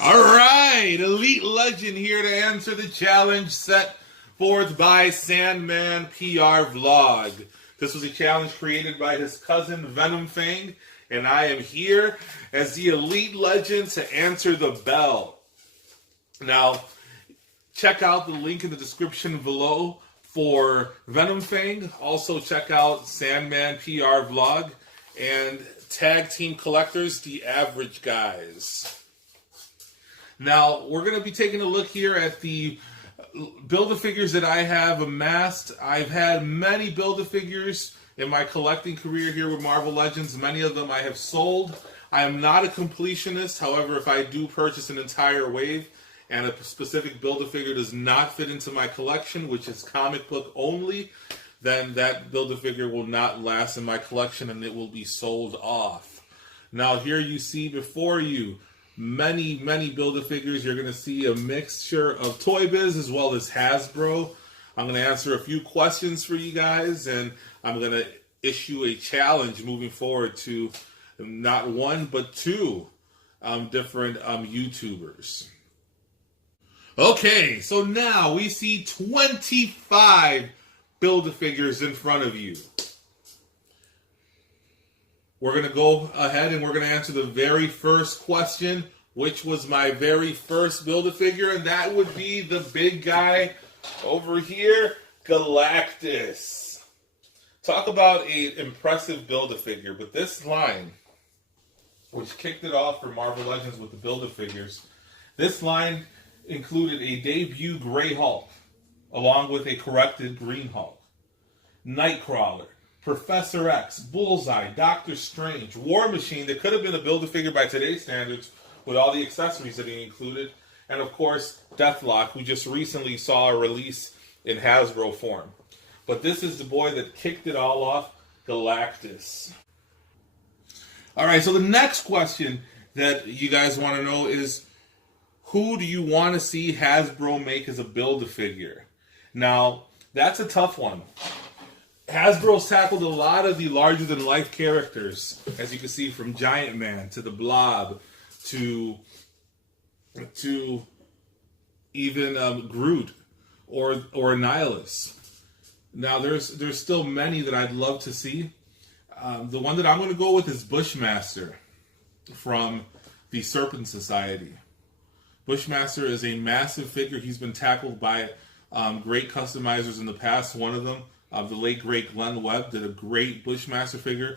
All right, Elite Legend here to answer the challenge set forth by Sandman PR Vlog. This was a challenge created by his cousin Venom Fang, and I am here as the Elite Legend to answer the bell. Now, check out the link in the description below for Venom Fang. Also check out Sandman PR Vlog and Tag Team Collectors, The Average Guys. Now, we're going to be taking a look here at the Build-A-Figures that I have amassed. I've had many Build-A-Figures in my collecting career here with Marvel Legends. Many of them I have sold. I am not a completionist. However, if I do purchase an entire wave and a specific Build-A-Figure does not fit into my collection, which is comic book only, then that Build-A-Figure will not last in my collection and it will be sold off. Now, here you see before you many Build-A-Figures. You're going to see a mixture of Toy Biz as well as Hasbro. I'm going to answer a few questions for you guys, and I'm going to issue a challenge moving forward to not one, but two different YouTubers. Okay, so now we see 25 Build-A-Figures in front of you. We're going to go ahead and we're going to answer the very first question, which was my very first Build-A-Figure, and that would be the big guy over here, Galactus. Talk about an impressive Build-A-Figure, but this line, which kicked it off for Marvel Legends with the Build-A-Figures, this line included a debut Gray Hulk, along with a corrected Green Hulk, Nightcrawler, Professor X, Bullseye, Doctor Strange, War Machine that could have been a Build-A-Figure by today's standards with all the accessories that he included, and of course Deathlock, who just recently saw a release in Hasbro form. But this is the boy that kicked it all off, Galactus. Alright, so the next question that you guys want to know is, who do you want to see Hasbro make as a Build-A-Figure? Now, that's a tough one. Hasbro's tackled a lot of the larger-than-life characters, as you can see, from Giant Man to the Blob to even Groot or Nihilus. Now, there's still many that I'd love to see. The one that I'm going to go with is Bushmaster from the Serpent Society. Bushmaster is a massive figure. He's been tackled by great customizers in the past. One of them, the late great Glenn Webb, did a great Bushmaster figure.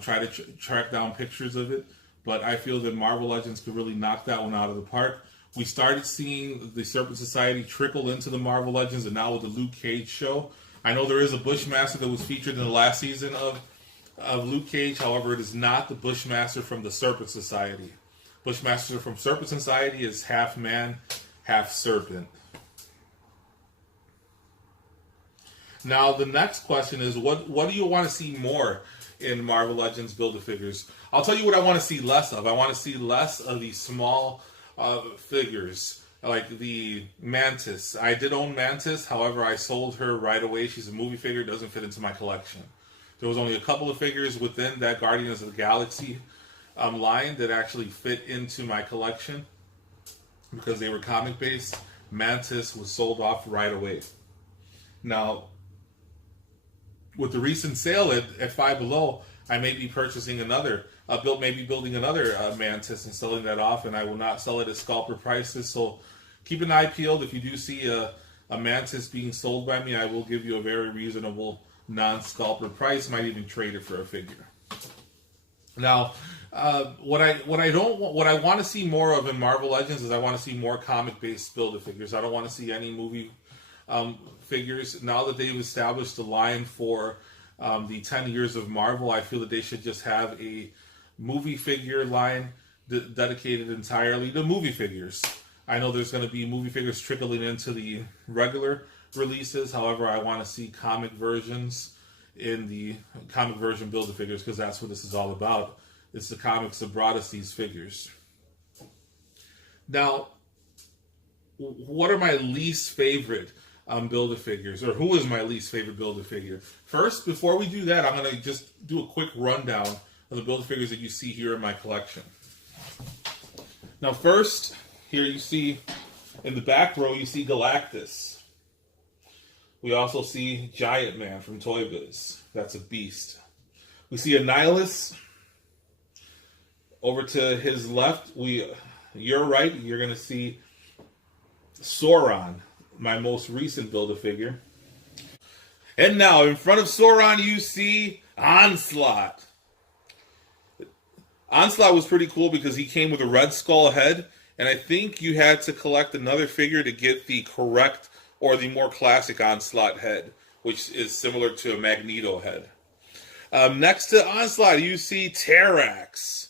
Try to track down pictures of it, but I feel that Marvel Legends could really knock that one out of the park. We started seeing the Serpent Society trickle into the Marvel Legends, and now with the Luke Cage show. I know there is a Bushmaster that was featured in the last season of Luke Cage. However, it is not the Bushmaster from the Serpent Society. Bushmaster from Serpent Society is half man, half serpent. Now, the next question is, what do you want to see more in Marvel Legends Build-A-Figures? I'll tell you what I want to see less of. I want to see less of these small figures, like the Mantis. I did own Mantis, however, I sold her right away. She's a movie figure, doesn't fit into my collection. There was only a couple of figures within that Guardians of the Galaxy line that actually fit into my collection because they were comic-based. Mantis was sold off right away. Now, with the recent sale at Five Below, I may be purchasing another, maybe building another Mantis and selling that off, and I will not sell it at scalper prices. So keep an eye peeled. If you do see a Mantis being sold by me, I will give you a very reasonable non-scalper price. Might even trade it for a figure. Now, what I want to see more of in Marvel Legends is I want to see more comic-based Build-A-Figures. I don't want to see any movie figures. Now that they've established the line for the 10 years of Marvel, I feel that they should just have a movie figure line dedicated entirely to movie figures. I know there's going to be movie figures trickling into the regular releases. However, I want to see comic versions in the comic version Build-A-Figures, because that's what this is all about. It's the comics that brought us these figures. Now, what are my least favorite Build-A-Figures, or who is my least favorite Build-A-Figure? First, before we do that, I'm going to just do a quick rundown of the Build-A-Figures that you see here in my collection. Now first, here you see, in the back row, you see Galactus. We also see Giant Man from Toy Biz. That's a beast. We see Annihilus. Over to his left, you're right, you're going to see Sauron, my most recent Build-A-Figure. And now, in front of Sauron, you see Onslaught. Onslaught was pretty cool because he came with a Red Skull head, and I think you had to collect another figure to get the correct or the more classic Onslaught head, which is similar to a Magneto head. Next to Onslaught, you see Terrax.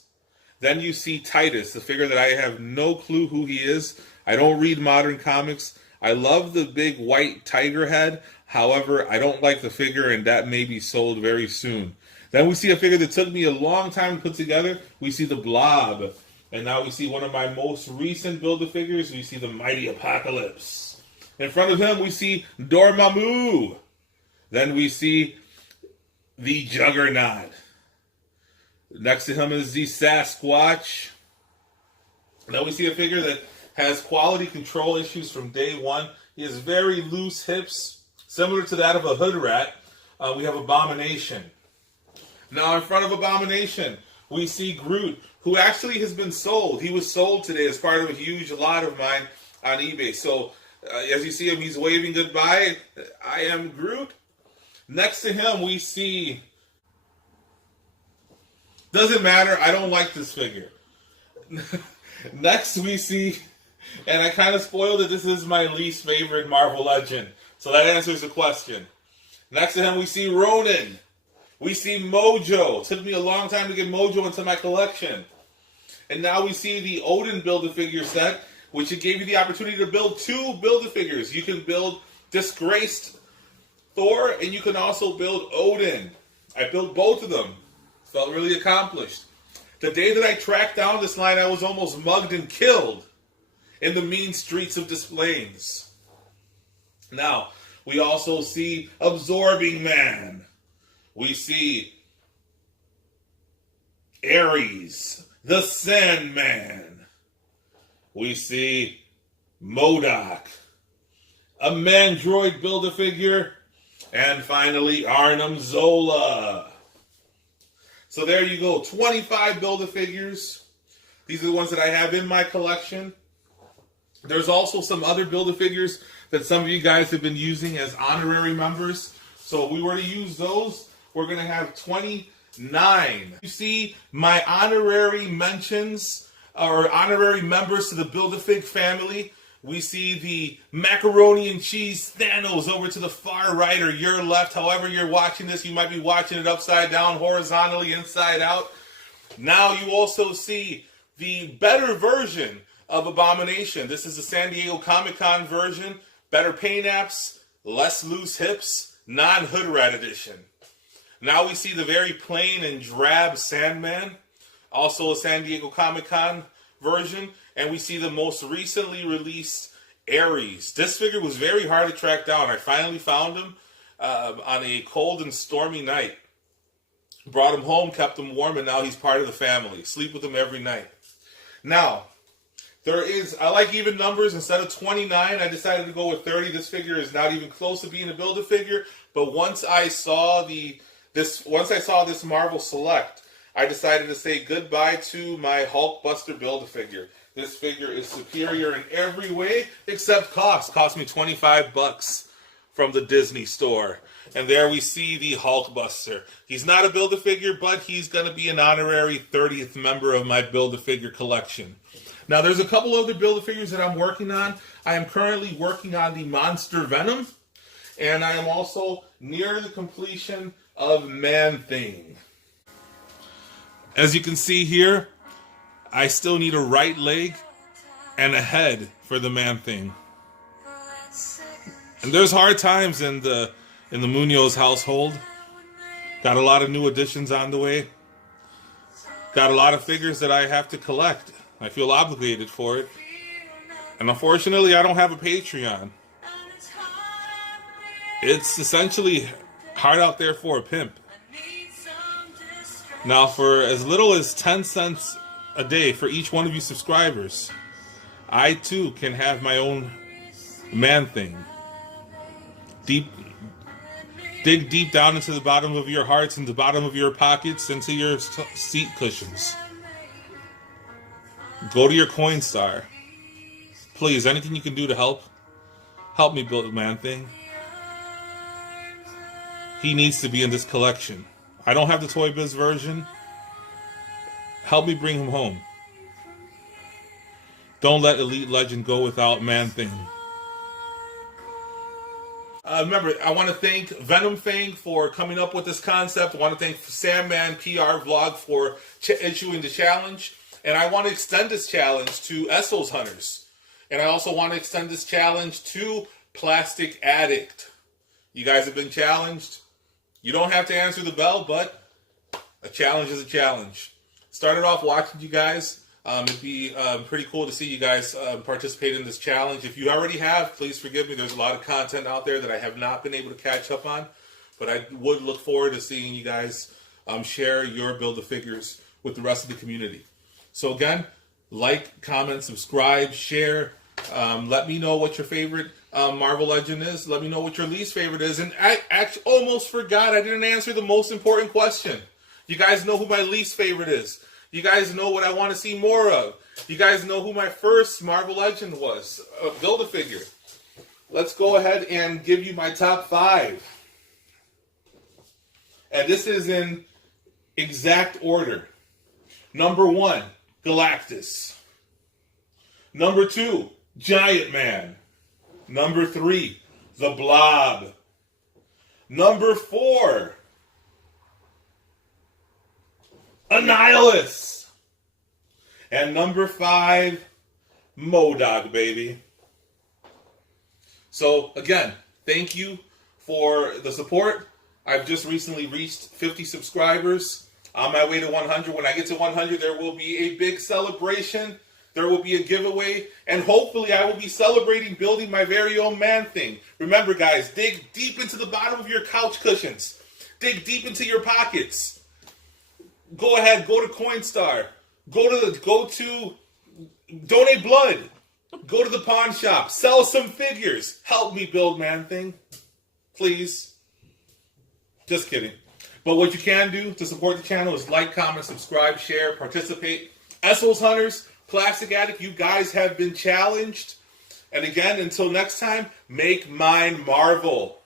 Then you see Titus, the figure that I have no clue who he is. I don't read modern comics. I love the big white tiger head. However, I don't like the figure, and that may be sold very soon. Then we see a figure that took me a long time to put together. We see the Blob. And now we see one of my most recent Build-A-Figures. We see the Mighty Apocalypse. In front of him, we see Dormammu. Then we see the Juggernaut. Next to him is the Sasquatch. Then we see a figure that has quality control issues from day one. He has very loose hips, similar to that of a hood rat. We have Abomination. Now in front of Abomination, we see Groot, who actually has been sold. He was sold today as part of a huge lot of mine on eBay. So as you see him, he's waving goodbye. I am Groot. Next to him, we see... Doesn't matter. I don't like this figure. Next, we see, and I kind of spoiled it, this is my least favorite Marvel Legend. So that answers the question. Next to him, we see Ronin. We see Mojo. It took me a long time to get Mojo into my collection. And now we see the Odin Build-A-Figure set, which it gave you the opportunity to build 2 Build-A-Figures. You can build Disgraced Thor, and you can also build Odin. I built both of them. Felt really accomplished. The day that I tracked down this line, I was almost mugged and killed in the mean streets of Des Plaines. Now, we also see Absorbing Man. We see Ares, the Sandman. We see MODOK, a Mandroid Build-A-Figure, and finally Arnim Zola. So there you go, 25 Build-A-Figures. These are the ones that I have in my collection. There's also some other Build-A-Figures that some of you guys have been using as honorary members. So if we were to use those, we're going to have 29. You see my honorary mentions, or honorary members to the Build-A-Fig family. We see the macaroni and cheese Thanos over to the far right or your left. However you're watching this, you might be watching it upside down, horizontally, inside out. Now you also see the better version of Abomination. This is the San Diego Comic-Con version. Better paint apps, less loose hips, non-hood rat edition. Now we see the very plain and drab Sandman. Also a San Diego Comic-Con version. And we see the most recently released Ares. This figure was very hard to track down. I finally found him on a cold and stormy night. Brought him home, kept him warm, and now he's part of the family. Sleep with him every night. Now, I like even numbers. Instead of 29, I decided to go with 30. This figure is not even close to being a Build-A-Figure. But once I saw this Marvel Select, I decided to say goodbye to my Hulkbuster Build-A-Figure. This figure is superior in every way except cost. Cost me $25 from the Disney store. And there we see the Hulkbuster. He's not a Build-A-Figure, but he's going to be an honorary 30th member of my Build-A-Figure collection. Now, there's a couple other Build-A-Figures that I'm working on. I am currently working on the Monster Venom. And I am also near the completion of Man-Thing. As you can see here, I still need a right leg and a head for the Man-Thing. And there's hard times in the Munoz household. Got a lot of new additions on the way. Got a lot of figures that I have to collect. I feel obligated for it. And unfortunately, I don't have a Patreon. It's essentially hard out there for a pimp. Now, for as little as 10 cents a day for each one of you subscribers, I too can have my own man thing. Dig deep down into the bottom of your hearts, and the bottom of your pockets, into your seat cushions. Go to your Coinstar. Please, anything you can do to help me build a man thing. He needs to be in this collection. I don't have the Toy Biz version. Help me bring him home. Don't let Elite Legend go without man thing. Remember, I want to thank Venom Fang for coming up with this concept. I want to thank Sandman PR Vlog for issuing the challenge. And I want to extend this challenge to Essos Hunters. And I also want to extend this challenge to Plastic Addict. You guys have been challenged. You don't have to answer the bell, but a challenge is a challenge. Started off watching you guys. It'd be pretty cool to see you guys participate in this challenge. If you already have, please forgive me. There's a lot of content out there that I have not been able to catch up on. But I would look forward to seeing you guys share your Build-A-Figures with the rest of the community. So again, like, comment, subscribe, share. Let me know what your favorite Marvel Legend is. Let me know what your least favorite is. And I actually almost forgot. I didn't answer the most important question. You guys know who my least favorite is. You guys know what I want to see more of. You guys know who my first Marvel Legend was. Build-A-Figure. Let's go ahead and give you my top 5. And this is in exact order. Number 1, Galactus. Number 2, Giant Man. Number 3, The Blob. Number 4, Annihilus. And number 5, MODOK, baby. So, again, thank you for the support. I've just recently reached 50 subscribers. On my way to 100. When I get to 100, there will be a big celebration. There will be a giveaway. And hopefully I will be celebrating building my very own man thing. Remember, guys, dig deep into the bottom of your couch cushions. Dig deep into your pockets. Go ahead, go to Coinstar. Go to donate blood. Go to the pawn shop. Sell some figures. Help me build man thing. Please. Just kidding. But what you can do to support the channel is like, comment, subscribe, share, participate. Essos Hunters, Plastic Addict, you guys have been challenged. And again, until next time, make mine Marvel.